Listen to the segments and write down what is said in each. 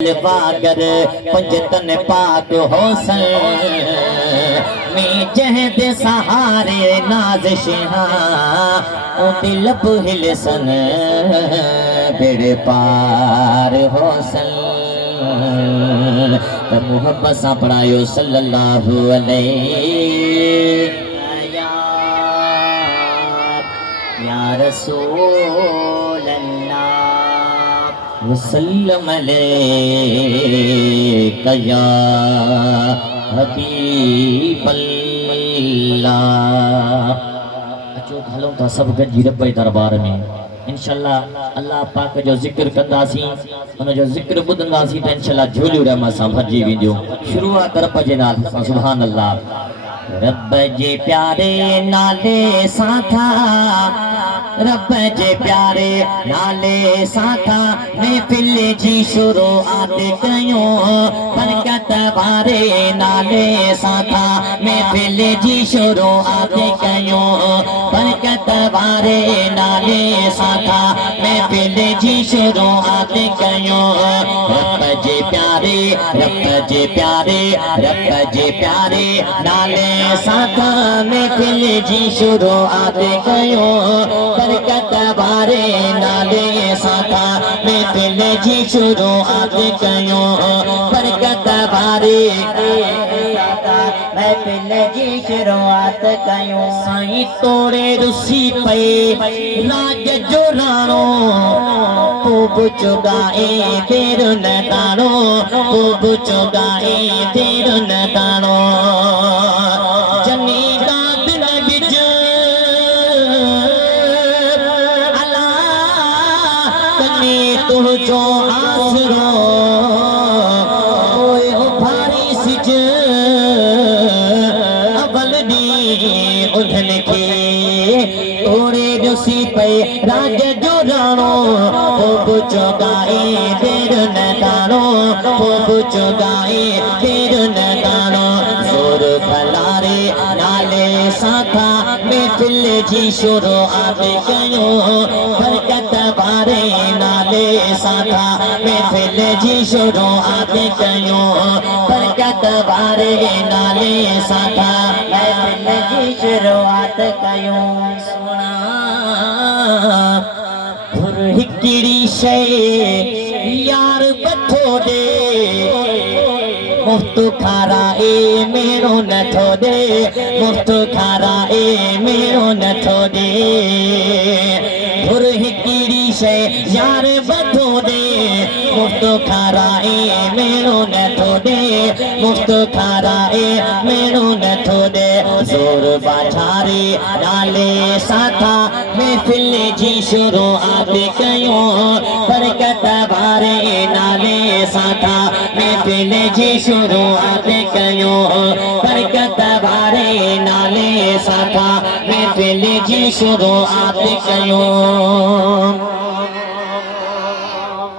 वागर पंजतन पाक होसन में जहद सहारे नाज़िश ओ दिल हिल सन बेड़े पार होसन त मुहब्बत सां पढ़ायो सल्लल्लाहु अलैहि या रसूल अल्लाह वसल्लम अलैका या हबीबल्लाह। अचो हलों था सब गॾिजी रब जे दरबार में इंशाअल्लाह अल्लाह पाक जो ज़िक्र कंदासीं, उन जो ज़िक्र ॿुधंदासीं त इंशाअल्लाह झोलियूं रहम सां भरिजी वेंदियूं। शुरूआत रब जे नाले सां सुभान अल्लाह। रब जे प्यारे नाले सां था, रब जे प्यारे नाले सां था महफिल जी शुरूआत कयूं, बरकत वारे नाले सां था महफिल जी शुरूआत कयूं, बरकत वारे नाले सां था महफिल जी शुरूआत कयूं। रब जे प्यारे, रब जे प्यारे, रब जे प्यारे नाले सां था महफिल जी शुरूआत कयूं, बरकत वारे नाले सां था महफिल जी शुरूआत कयूं, बरकत वारे महफिल जी शुरूआत कयूं। साईं तोड़े रुसी पे राज जो राणो खूब चुगाए देर न ताणो, खूब चुगाए देर न ताणो। जनी दाद न बिज तुझो आसरो ओए ओ भारी सिज अवल दी उधन के तोड़े रुसी पे राज जो राणो खूब चुगाए देर न ताणो, खूब चुगाए देर न ताणो। जोर खलारे नाले सां था महफिल जी शुरूआत कयूं, बरकत वारे नाले सां था महफिल जी शुरूआत कयूं, बरकत वारे नाले सां था महफिल जी शुरूआत कयूं। सोना घुर हिकिड़ी शइ यार बठो ॾे, मुफ्त खाराए मेरो नथो ॾे, मुफ्त खाराए मेरो नथो ॾे। घुर हिकिड़ी शइ यार बठो ॾे, मुफ्त खाराए मेरो नथो ॾे, मुफ्त खाराए मेरो नथो ॾे। ज़ोर बाछारे नाले सां था महफिल जी शुरूआत कयूं, बरकत वारे नाले सां था महफिल जी शुरूआत कयूं, बरकत वारे नाले सां था महफिल जी शुरूआत कयूं।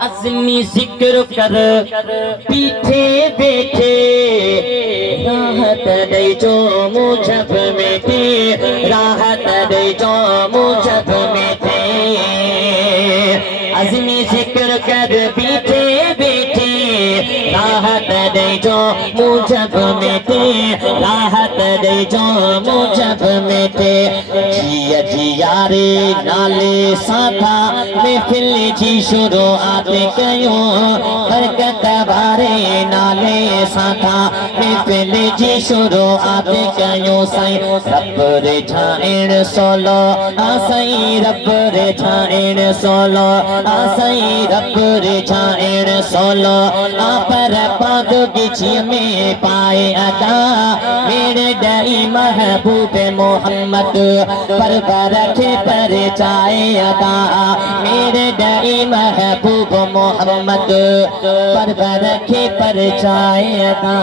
अज़मी ज़िक्र कर पीछे बैठे राहत दे जो मुझब में थे, राहत दे जो मुझब में थे। अज़मी ज़िक्र कर पीछे बैठे राहत दे जो मुझब में थे, राहत दे जो मुझब में थे। जिया जिया रे नाले सां था महफिल जी शुरूआत कयूं, बरकत वारे नाले सां था महफिल जी शुरूआत कयूं। साईं रब रे ठाहिण सोलो आ, साईं रब रे ठाहिण सोलो आ, साईं रब रे ठाहिण सोलो आ। पर पाग गिची में पाए अदा मेरे दई महबूब मोहम्मद परवर के पर चाहे अदा, मेरे दई महबूब मोहम्मद परवर के पर चाहे अदा।